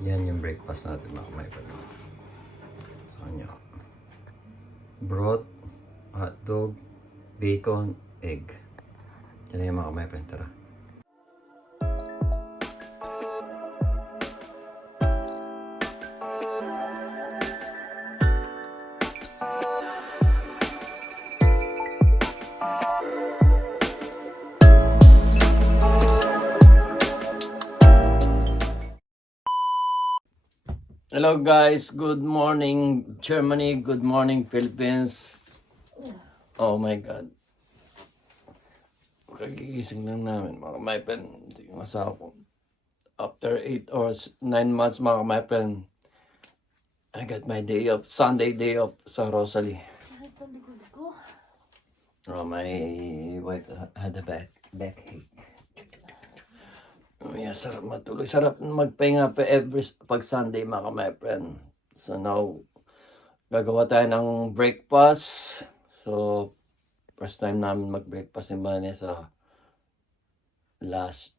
Yan yung breakfast natin mga kamay-friend. Sa kanya. Broth, hotdog, bacon, egg. Yan na yung mga kamay-friend. Tara. Hello guys, good morning Germany, good morning Philippines. Oh my God. Kagigising lang namin mga kamay-friend. Hindi ko masawa ko. After 8 hours, 9 months mga kamay-friend, I got my day off, Sunday day off sa Rosalie. Oh, my wife had a backache. Oh yeah, sarap matulog. Sarap magpahinga pa pag Sunday mga kamay-friend. So now, gagawa tayo ng breakfast. So, first time namin mag-breakfast in Vanessa last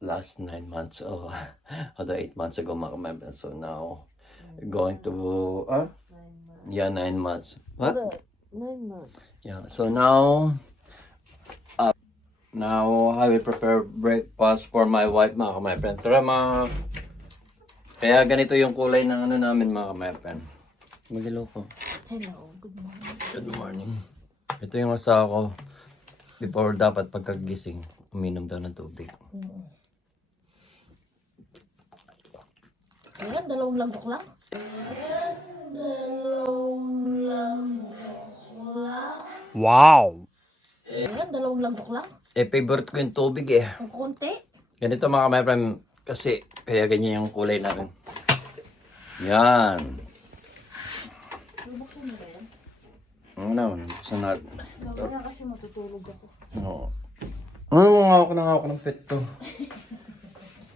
9 months or 8 months ago mga kamay-friend. So now, going to, 9 months. What? 9 months. Yeah, so now I will prepare breakfast for my wife mga kamay-friend. Kaya ganito yung kulay ng ano namin mga kamay-friend. Magilo ko. Hello, good morning. Good morning. Ito yung asawa ko. Before dapat pagkagising, uminom daw ng tubig. Ayan, 2 lagok lang. Wow! Ayan, 2 lagok lang. Favorite ko yung tubig eh. Ang konti. Ganito mga kamay-friend, kasi kaya ganyan yung kulay namin. Yan. Bubuksan mo ba yan? Ano, buksan natin. Mamaya kasi matutulog ako. Oo. Ano nga ako ng pet to.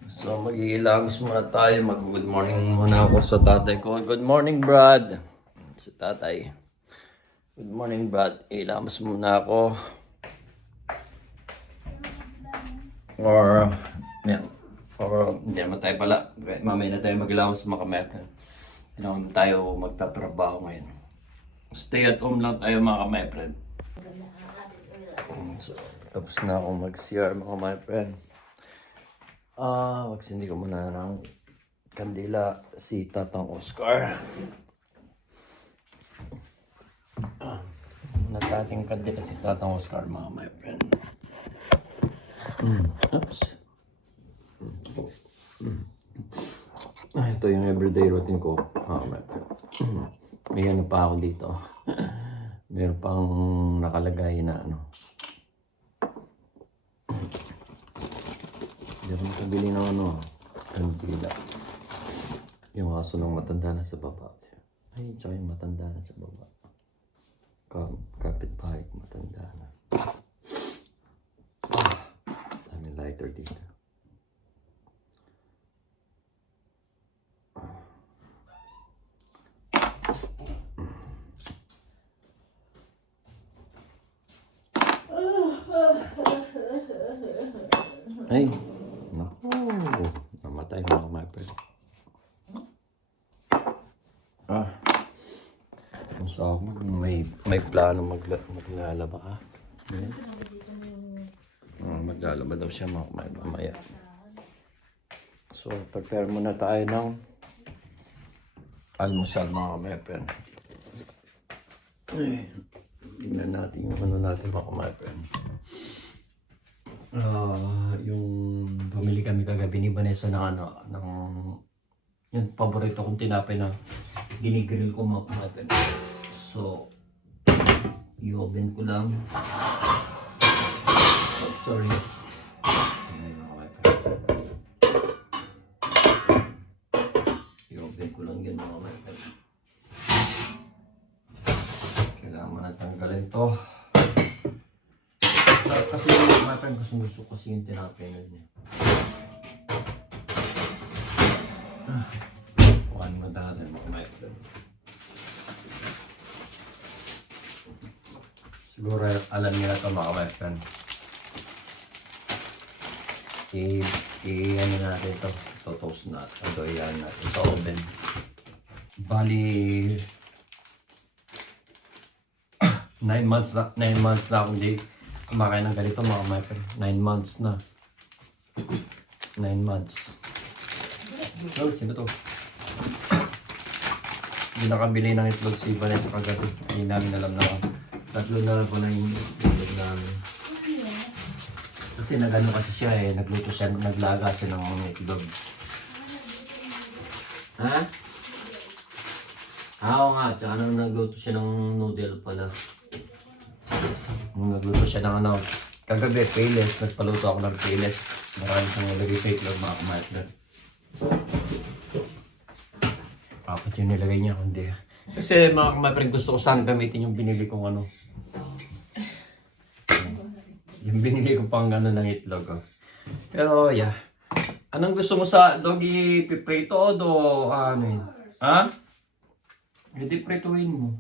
So mag-iilamos muna tayo. Mag-good morning muna ako sa tatay ko. Good morning, Brad. Sa tatay. Good morning, Brad. Ilamos muna ako. Or hindi naman tayo pala. Mamaya na tayo mag-ilamos mga kamay-friend. Hindi naman tayo magtatrabaho ngayon. Stay at home lang tayo mga kamay-friend. So, tapos na ako mag-CR mga kamay-friend. Magsindi ko muna ng kandila si Tatang Oscar. Natating kandila si Tatang Oscar mga kamay-friend. Oops. Ito yung everyday routine ko. May ano pa ako dito. Meron pang nakalagay na ano. Hindi ako makabili ng ano. Kandila. Yung aso ng matanda na sa baba. Ay, tsaka yung matanda na sa baba. Kapit-bahay ko matanda na. Dami lighter dito. Ay, naku. Namatay mga kamay-friend. So, may plano maglalaba ka. Maglalaba daw siya mamaya. So, prepare muna tayo ng almusal mga kamay-friend. Tingnan natin yung ano natin mga kamay-friend. Yung pamili kami kagabi ni Vanessa ng ano, yung paborito kong tinapay na ginigrill ko mga kamay-friend. So, i-oven ko lang. Oh, sorry. I-oven ko lang yan mga kamay-friend. Kailangan mo na tanggalin to. Kasi yung mga friend, gusto kasi yung tinapay na niya. Kuhaan mo dahil mga friend. Siguro alam niyo na ito mga friend. I-ano natin ito. So toast na. Ito yan natin sa oven. Bali, 9 months na akong di kumakain ng ganito mga kapatid. 9 months na. 9 months. Oh, sino to? Hindi nakabili ng itlog si Vanessa kagabi. Hindi namin alam na tatlo na po na yung itlog namin. Kasi nagano kasi siya eh, nagluto siya, naglaga siya ng mga itlog. Ha? Oo nga, tsaka nang nagluto siya ng noodle pala. Nagluto siya ng ano, kagabi, payless, nagpaluto ako ng payless. Marami siyang nilagay sa itlog mga kumatler. Apat yung nilagay niya, kundi. Kasi mga kumatler, gusto ko sana gamitin yung binili kong ano. Yung binili ko pang ano ng itlog. Oh. Pero yeah. Anong gusto mo sa doggy piprito o do ano yun? Ha? Hindi prituin mo.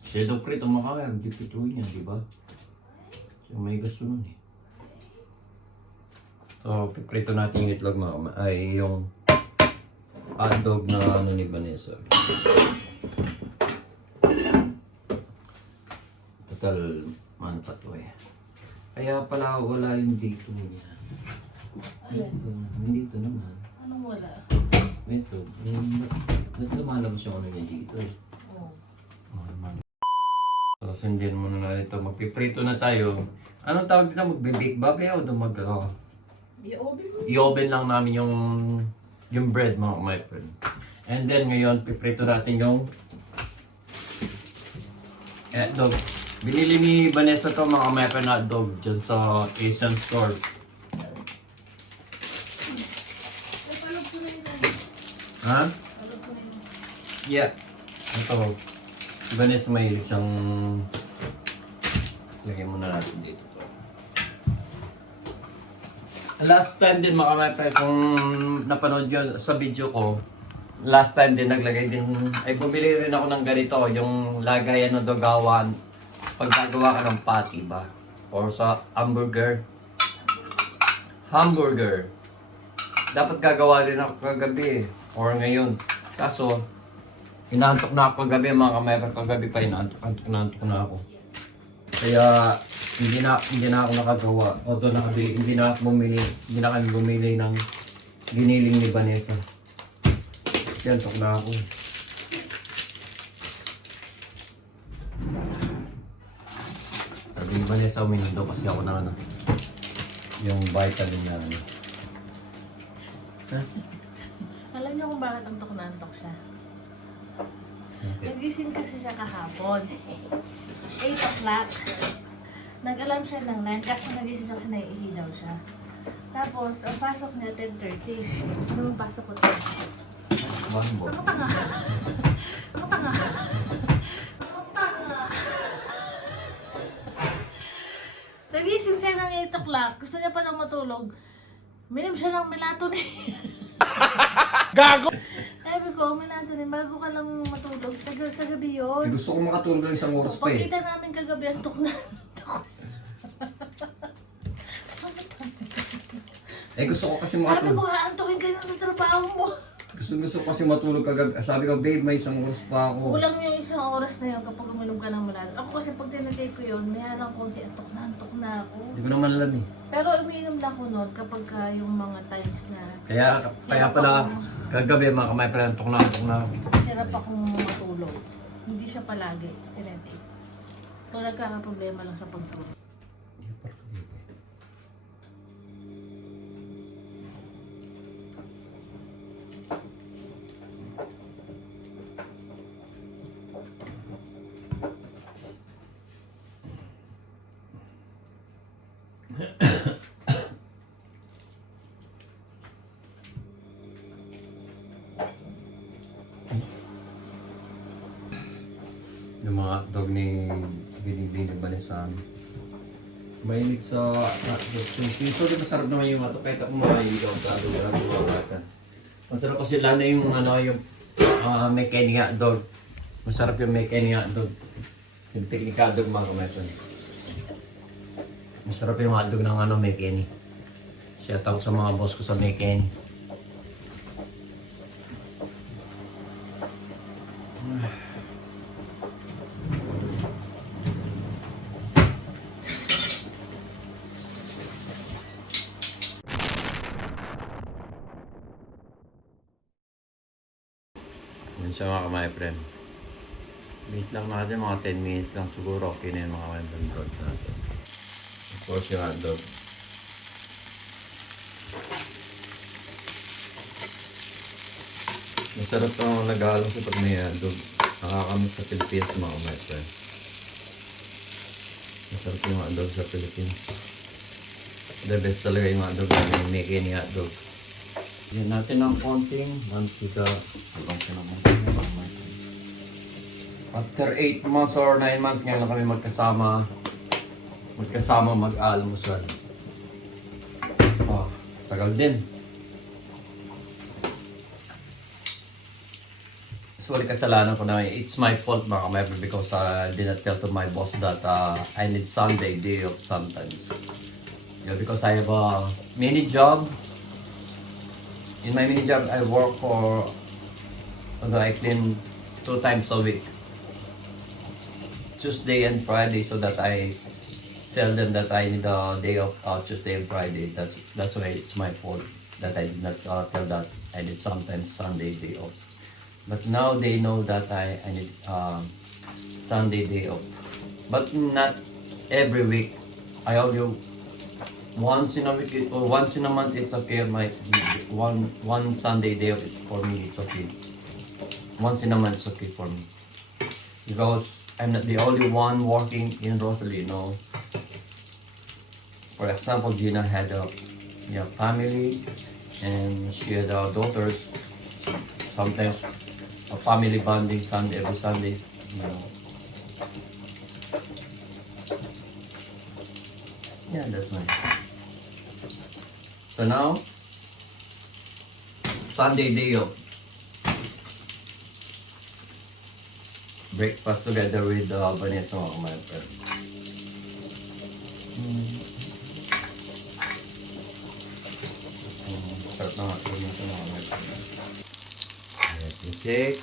Shadow prito makakaya, hindi prituin yan, di ba? So may gusto nun eh. So, piprito natin yung itlog mga ay yung hotdog na ano ni Vanessa. Total, ano pa to eh. Kaya pala wala yung dito niya. Ito, hindi ito naman. Anong wala? Ito, ba't lumalabas yung ano niya dito eh. Oo. So, sundin muna na ito. Magpiprito na tayo. Anong tawag dito? Magbe-bake ba kaya o I-oven mo. i-oven lang namin yung bread mga my friend. And then ngayon, piprito natin yung hotdog. Binili ni Vanessa to mga my friend hotdog dyan sa Asian store. Ha? Yeah. Ito. Si Vanessa mahilig siyang lagyan muna natin dito. Last time din mga kapatid, kung napanood yun sa video ko, last time din naglagay din, ay bumili rin ako ng ganito, yung lagayan ng dogawan, pag gagawa ka ng patty ba? Or sa hamburger. Hamburger. Dapat gagawa din ako kagabi, or ngayon. Kaso, inaantok na ako kagabi mga kapatid, kagabi pa inaantok na ako. Kaya, hindi na ako nakagawa. Although nakabili, hindi na kami bumili ng giniling ni Vanessa. Yan, tok na ako. Sabi ni Vanessa, uminom daw kasi ako ng ano, yung vitamin na ano. Alam niyo kung bakit antok na antok siya? Nagising kasi siya kahapon. 8 o'clock. Nag-alarm siya ng 9 kasi nagising siya kasi naiihi daw siya. Tapos, ang pasok niya 10:30. Anong pasok ko tayo? One more. Ako tanga. Ako tanga. Ako tanga. Nagising siya ng 8 o'clock. Gusto niya pa lang matulog. Minim siya ng melatonin. Gago! Sabi ko, melatonin, bago ka lang matulog. Sa gabi yun. Gusto ko makatulog ng isang oras pa eh. Pagkita namin kagabi, antok na. Eh gusto ko kasi Sabi makatulog. ko, antokin ka na sa trabaho mo. Gusto ko kasi matulog kagabi. Sabi ko, babe, may isang oras pa ako. Kulang yung isang oras na yun kapag uminom ka ng melatonin. Ako kasi pag tinatay ko yun, may halang konti, antok na ako. Hindi ko naman alam eh. Pero uminom na ako noon kapag yung mga times na Kaya pala kagabi mga kamay pala antok na ako. hirap akong matulog. Hindi siya palagi tinatay. So nagkakaproblema lang sa pagtulog. Yung mga dog ni binibili ni Vanessa. Mahilig sa hotdog. So, di masarap naman yung hotdog. Kahit ako mahilig sa hotdog, wala akong mawawatan. Masarap kasi lalo yung yung may kenny hotdog. Masarap yung may kenny hotdog. Yung picnic hotdog mga kameton. Masarap yung hotdog ng may kenny. Shout out sa mga boss ko sa Meken. Yun siya mga my friend. Wait lang natin, mga 10 minutes lang siguro. Okay na yung mga my friend natin. Of course yung hotdog. Masarap ang nag-aalok sa pag may hotdog. Nakakamiss sa Pilipinas mga my friend. Masarap yung hotdog sa Philippines. The best talaga yung hotdog na may Meken hotdog. Yan natin ng konting mantika. After 8 months or 9 months ngayon lang kami magkasama mag-almusal. Oh, tagal din. Sorry, kasalanan ko na. It's my fault mga kamay because I did not tell to my boss that I need Sunday day off sometimes. Yeah, because I have a mini job. In my mini job, I work for, I clean 2 times a week. Tuesday and Friday, so that I tell them that I need a day off Tuesday and Friday. That's why it's my fault that I did not tell that I need sometimes Sunday day off. But now they know that I need Sunday day off. But not every week. I only once in a week or once in a month it's okay. My one Sunday day off is for me, it's okay. Once in a month it's okay for me. Because I'm not the only one working in Rosalie, no. For example, Gina had a family and she had daughters. Sometimes a family bonding Sunday, every Sunday, you know. Yeah, that's nice. So now, Sunday day off. Breakfast together with Vanessa, my friend. Sarap na nga ito mga my friend. Let me take.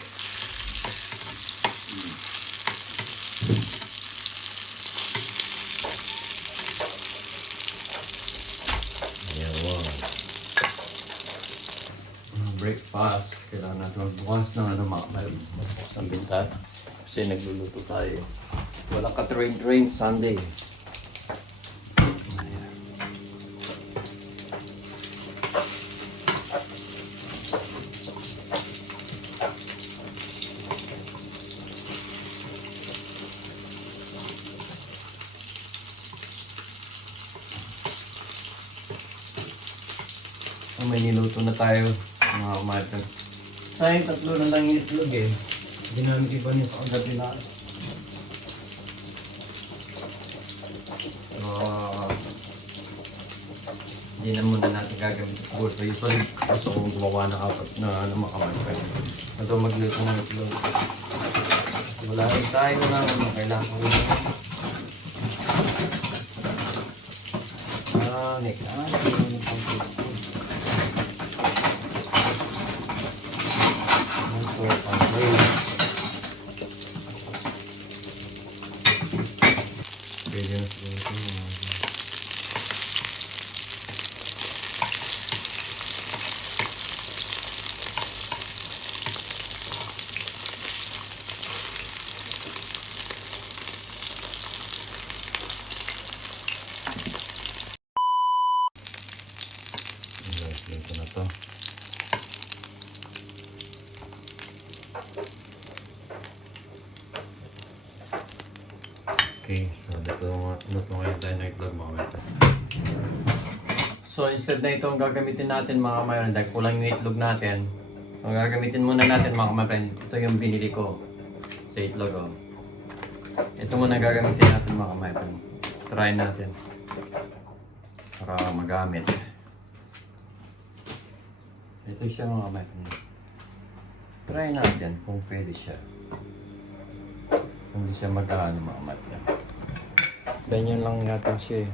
Breakfast, kailangan natin magbukas ng sa bintana kasi nagluluto tayo. Walang ka-train Sunday. May niluto na tayo mga umatag. Sayang, 3 na lang yung itlog eh. Hindi namin iba niya sa gabi na. Hindi na muna natin gagamit sa board. So usually, gusto kong gumawa na 4 na makamatay. Ito magluto ng itlog. Wala rin tayo na kailangan ko rin. Ito na to. Okay, so luto ngayon tayo ng itlog mga kapatid. So instead na ito ang gagamitin natin mga kapatid, dahil kulang yung itlog natin, ang gagamitin muna natin mga kapatid, ito yung binili ko sa itlog. Oh. Ito muna ang gagamitin natin mga kapatid. Try natin para magamit. Ito siya mga kapatid. Try natin kung pwede siya. Kung hindi siya mag-ano mga kapatid. Ganyan lang yata siya eh.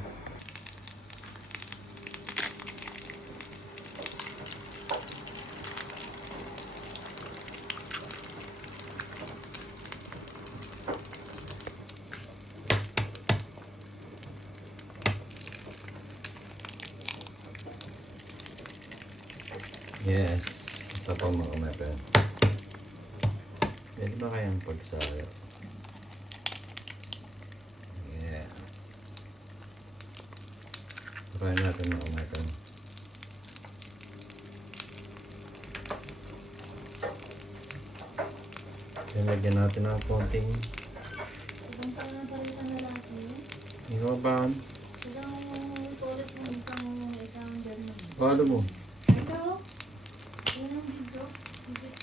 Yes. Isa pa mga kamay. Pwede ba kayang pagsayo? Yeah. Try natin mga kamay. Lagyan natin ng konting Ibang parang pa rin ang lalaki. iwaban. Isang toilet mo, isang German. Paano mo? Ito, yun ang dito.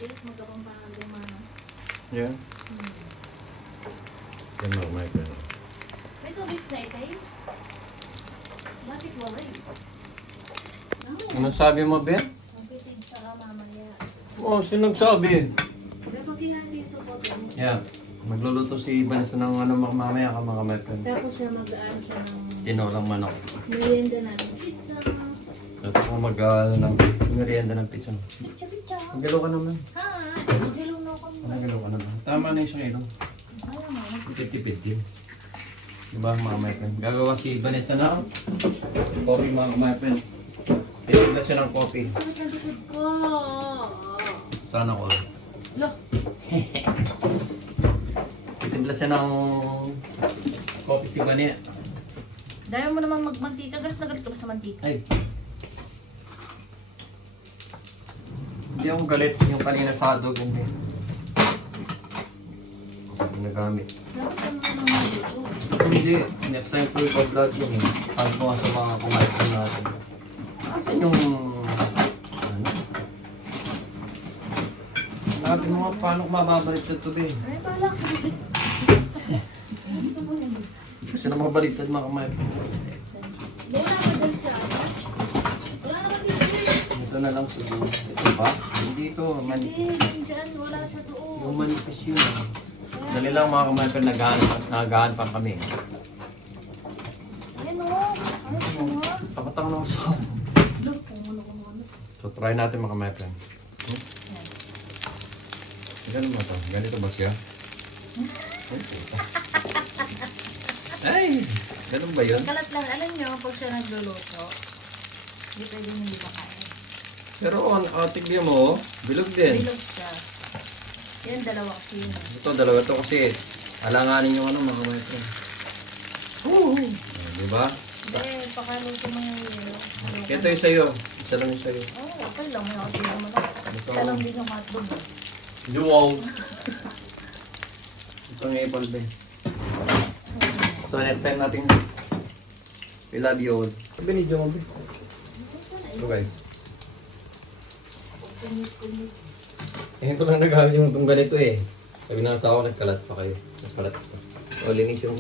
Yung magkapampangan lumana. Yeah. Yan mga kamay. May tubig na itay? Bakit walay? Ano sabi mo, Ben? Ang pitig sa mamaya. Oh, sino nagsabi? Pero pag dito po, Yeah. Magluluto si Vanessa ng ano mamaya ka mga kamay. tapos siya mag-aan siya ng Tinolang manok. merienda namin. Pizza! Ito ko ng merienda ng pizza. Pizza, pizza! Magalaw ka naman. Ha? Mag-hello na ako. Magalaw ka naman. Tama na yung isang ilong. Ayaw mo. Tipid din. Diba mga my friend? Gagawa si Vanessa na coffee mga my friend. Titigla siya ng coffee. Sakit ang likod ko. Sana ko. Lo, Titigla siya ng coffee si Vanessa. dahil mo namang magmantika. Galit na galit ka ba sa mantika? Ay. Hindi akong galit yung kanina sa hotdog. Hindi. Nagamit. Dapat ka naman dito. Hindi. Next time ko ipa-vlog yun eh. Sabi ko nga sa mga kumain natin. Asan yung... Ano? Sabi mo nga paano ko mababalik sa tubig. Ay, pala ka sa bibig. Kasi na mabaliktad mga kumain. Wala ka dyan sa wala naman dito. Ito na lang siguro. Ito ba? Hindi ito. Hindi, yung dyan, wala siya doon. Yung manipis yun. Dali lang mga kumain nagahan pa kami. Ayan o. Ano sa mga? Takatang lang sa... Look, kung ano kung ano. So try natin mga kumain. Ganun mo ito. Ganito ba siya? Ay! Ganun ba yun? Kalat lang, alam nyo, pag siya nagluluto, hindi pwede hindi makain. Pero tignan mo, bilog din. Bilog siya. Yan, dalawa kasi yun. Ito, dalawa to kasi alanganin yung ano mga kamay. Oo. Diba? Hindi, pakaluto mo yung yelo. Ito yung sa'yo. Isa lang yung sa'yo. Oo, okay lang. May okay naman ako. Isa lang din yung hotdog. Duwaw. Ito ang apple din. So next time natin we love you all. Sabi ni John. So guys. Ito lang nagamit yung itong ganito eh. Sabi na sa ako, nagkalat pa kayo. Nagkalat pa. O, linis yung...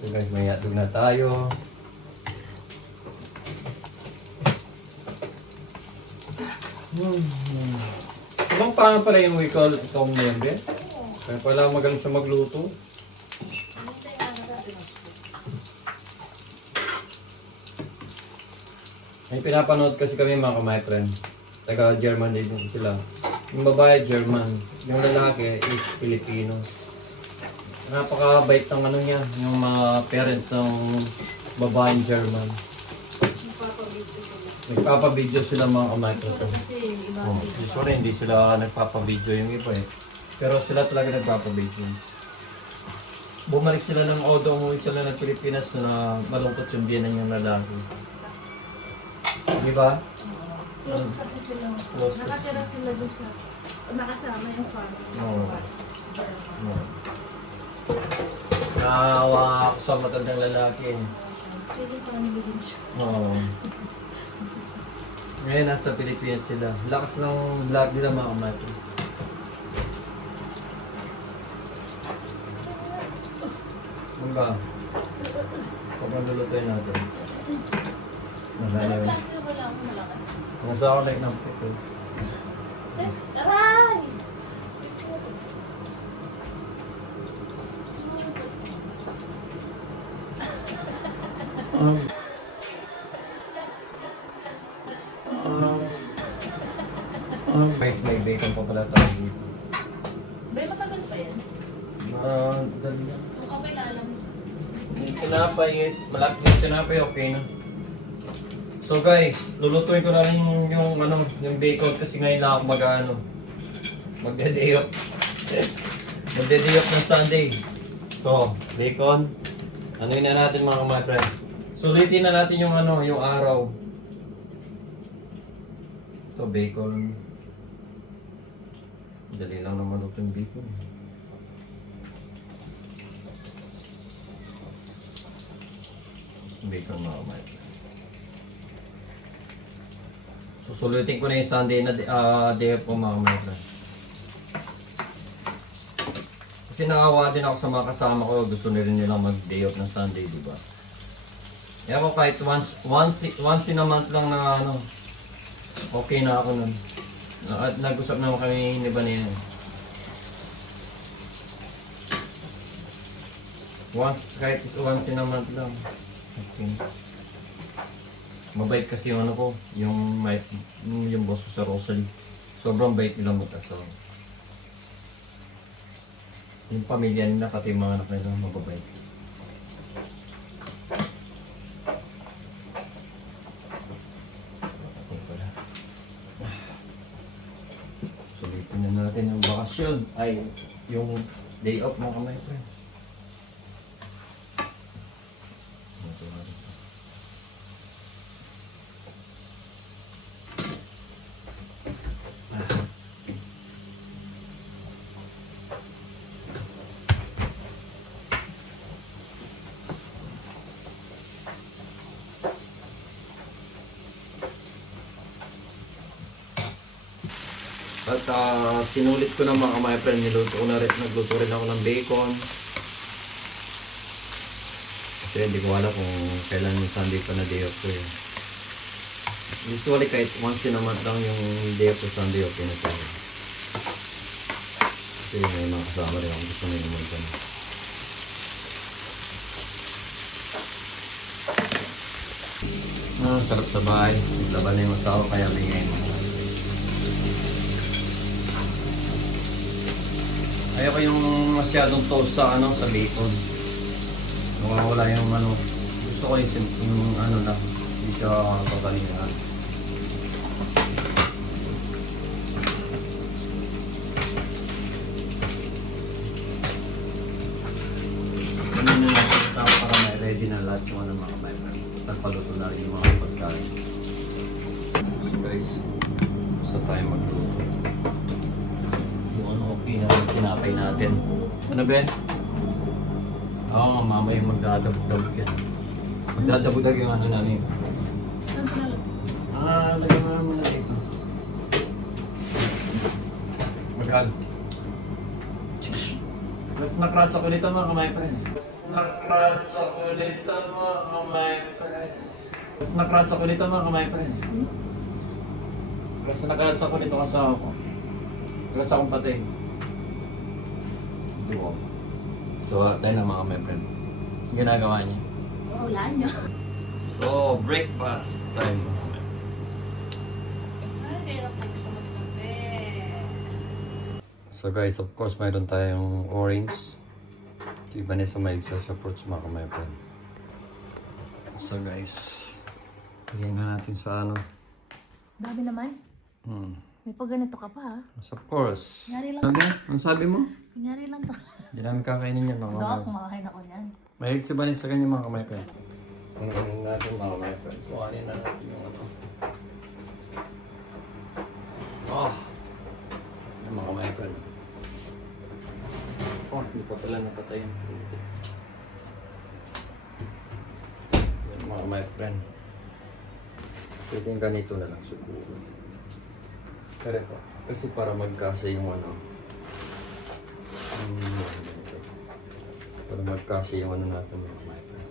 So guys, may hotdog na tayo. Ibang paano pala yung we call itong member? Kaya pala magaling siya magluto. May pinapanood kasi kami mga my friend. Taga German din sila. Yung babae German, yung lalaki is Filipino. Napakabait ng ano niya, yung mga parents ng babaeng German. Nagpapabideo sila mga kamay-friend. Oh, usually hindi sila nagpapabideo yung iba eh. Pero sila talaga nagpapabideo. Bumalik sila ng Odo, umuwi sila ng Pilipinas na malungkot yung biyanan yung lalaki. Di ba? Close kasi sila. Close kasi. Nakatira sila dun sa... Nakasama yung family. Oo. Naawa ako sa matandang lalaki. Pili family din siya. Oo. Ngayon nasa Pilipinas sila. Lakas ng vlog nila mga kamati. Ano ba? Huwag ang lulutuin natin. Nalala. Wala akong malakas. Nasa ako like ng pito. Sex? Aray! May bacon pa pala tayo dito. Bay, matagal pa yan. Dali lang. So, kapay alam. Yung tinapay is, malaki yung tinapay, okay na. So guys, lulutuin ko na rin yung bacon kasi ngayon lang ako magde-day off. Magde-day off ng Sunday. So, bacon. Anuin na natin mga my friend. Sulitin na natin yung yung araw. Ito bacon. Dali lang naman ito yung bacon. Bacon mga my friend. Susulitin ko na yung Sunday na day off ko mga my friend. Kasi nakawa din ako sa mga kasama ko, gusto na rin nila mag-day off ng Sunday, di ba? Kaya ako kahit once in a month lang na okay na ako nun. At nag-usap naman kami ni Banyan. Kahit once in a month lang. Okay. Mabait kasi yung yung boss ko sa Rosalie. Sobrang bait nila mag-asawa. Yung pamilya nila, pati yung mga anak nila, mababait. Sulitin na natin yung bakasyon. Ay, yung day off mga kamay ko. At sinulit ko na mga my friend, nagluto rin ako ng bacon. Kasi hindi ko alam kung kailan yung Sunday pa na day off ko eh. Usually kahit once in a month lang yung day off ko Sunday, okay na tayo. Kasi may mga kasama rin ako gusto nyo naman ka na. Sarap sa bahay. Laban na yung asawa kaya bingay mo. Ayoko yung masyadong toast sa sa bacon. Nawawala yung gusto ko yung lang. Hindi siya totally na. Ganun na natin para may ready na lahat yung mga kaibigan. Nagpaluto na rin yung mga pagkain. So guys, basta tayo magluto. Okay na yung tinapay natin. Ano Ben? Oo, mamaya magdadabog-dabog yan. Magdadabog-dabog yung namin. Lagyan mo naman na dito. Maghal. Mas nakras ako nito mga kamay pa rin. Mas nakras ako nito kasama ko. Nakras akong patay. So, tayo na mga my friend. Ginagawa niya. Wala niyo. So, breakfast time. Ay, kaya po gusto magkape. So guys, of course, mayroon tayong orange. Iba na sa maigsa sa fruits mga my friend. So guys, bigyan na natin sa Dami naman. May pag ganito ka pa ha. Yes, of course. Kunyari lang. Ano? Ang sabi mo? Kunyari lang to. Hindi namin kakainin yan mga Dok, kamay. kumakain ako yan. Mahilig si Banis sa kanya mga kamay friend. Kunin natin mga kamay friend. Kuhanin na natin yung yung mga kamay friend. Hindi pa pala napatay. Yan mga kamay friend. Pwede yung ganito na lang siguro. Pero ito, kasi para magkasa yung para magkasa yung natin mga my friend.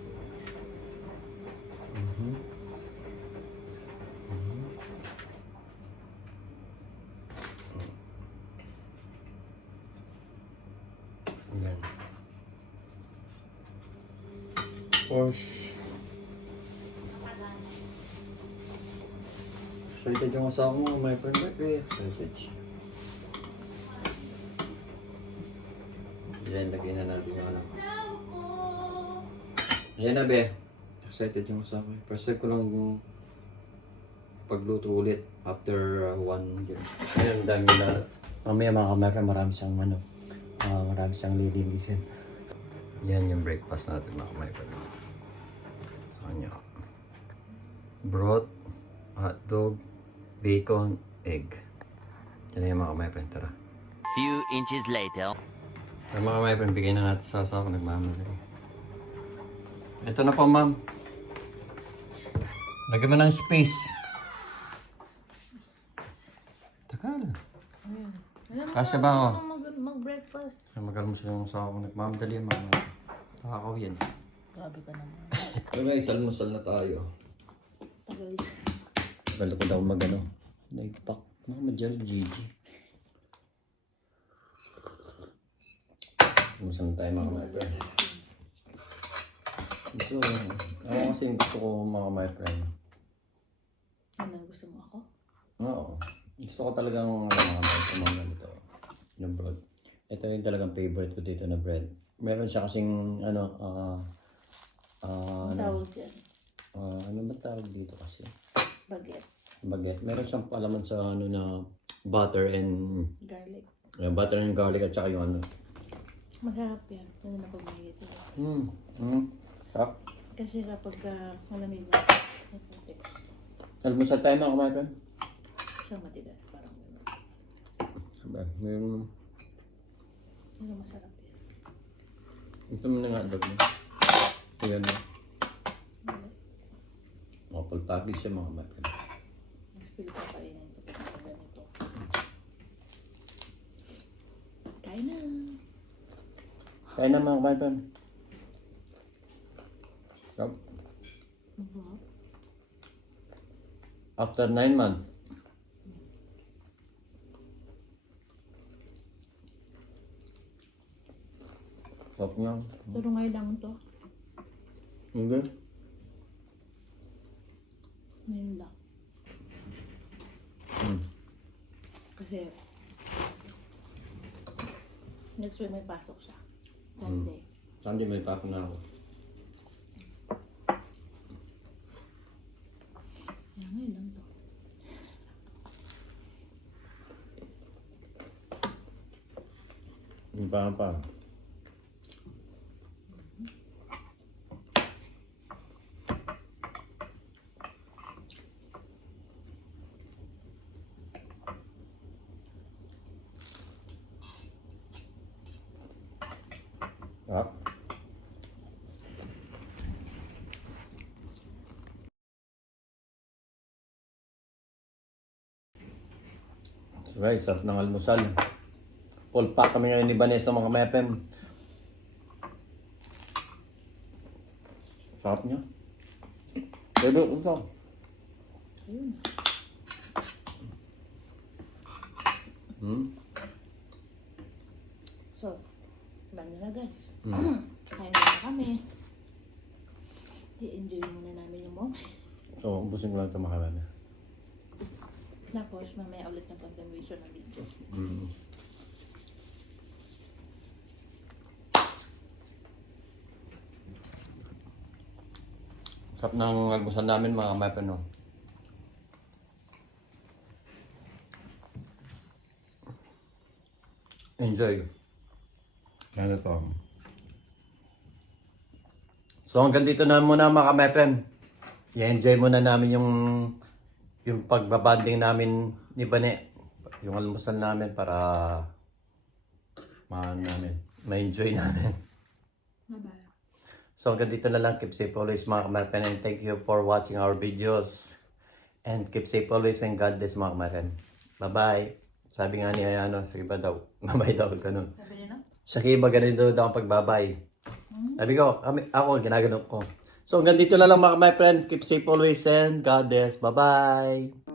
Ayan. Of course, excited yung asawa mo, my friend. Excited. Yan, lagyan na natin yung Ayan na be. Excited yung asawa. First time ko lang pagluto ulit after 1 year. Ayun, dami na. Mamaya mga kamera, marami siyang lilinisin. Yan yung breakfast natin mga kamera. Sa kanya. Broth, hotdog, bacon, egg. Yan na yung mga kamera. Tara. Few inches later. Ay, mga kamera, bigay na natin sa asawa ko. Nagmamadali. Ito na po, ma'am. Lagyan mo ng space. Tagal. Ayan. Alam mo, Kasya ba ako? mag-breakfast. Mag-almusal yung asawa ko. Nagmamadali yung mga kamera. Nakakaw yan. Grabe ka naman. So guys, almusal na tayo. Tagal. Tagal ko daw mag-ano. Nagpak. Nakamadyan Gigi. Almusal na tayo mga kamera. Ito, ako kasi gusto ko mga my friend. Ano gusto mo ako? Oo. Gusto ko talagang mga ganito. Yung bread. Ito yung talagang favorite ko dito na bread. Meron siya kasing Ang tawag dyan. ano ba tawag dito kasi? Baguette. Baguette. Meron siyang palaman sa ano na butter and garlic at saka yung ano. Masarap yan. Ano na pag-mahigit Sarap. Kasi kapag malamig na, nagpapix. Almusal tayo mga kumain. Siya matigas. Parang gano'n. Sabi, mayroon. Pero masarap yan. Ito mo na nga dog mo. Ayan mo. Wala. Mapaltagis siya mga kumain. Mas pili pa kainin ito pag ganito. Kain na. Kain na mga kumain. Sarap. After 9 months. Sarap niya. Turungay lang to. Hindi. Ngayon lang. Kasi next week may pasok siya. Sunday. Sunday may pasok na ako. Kaya ngayon lang to. Hindi pa. Sarap. Right, sarap ng almusal. Full pack kami ngayon ni Vanessa mga mepem. Sarap niya. Pero ito. Ayun. So, banda na guys. Kain na kami. I-enjoy muna namin yung moment. So, ubusin ko lang ito mga mepem. Tapos, mamaya ulit ng continuation ng video. Sarap ng almusal namin mga mepem, no? Enjoy. Yan ito. So hanggang dito na muna mga mepem. I-enjoy muna namin yung pagbabanding namin ni Bane. Yung almusal namin para ma-enjoy namin. Bye-bye. So hanggang dito na lang. Keep safe always mga mepem. And thank you for watching our videos. And keep safe always and God bless mga mepem. Bye-bye. Sabi nga niya, sige ba daw? Babay daw, ganun. Sabi niya na? Sa kiba, ganito daw ang pagbabay. Sabi ko, ako, ginaganon ko. So, hanggang dito na lang mga my friend. Keep safe always and God bless. Bye-bye!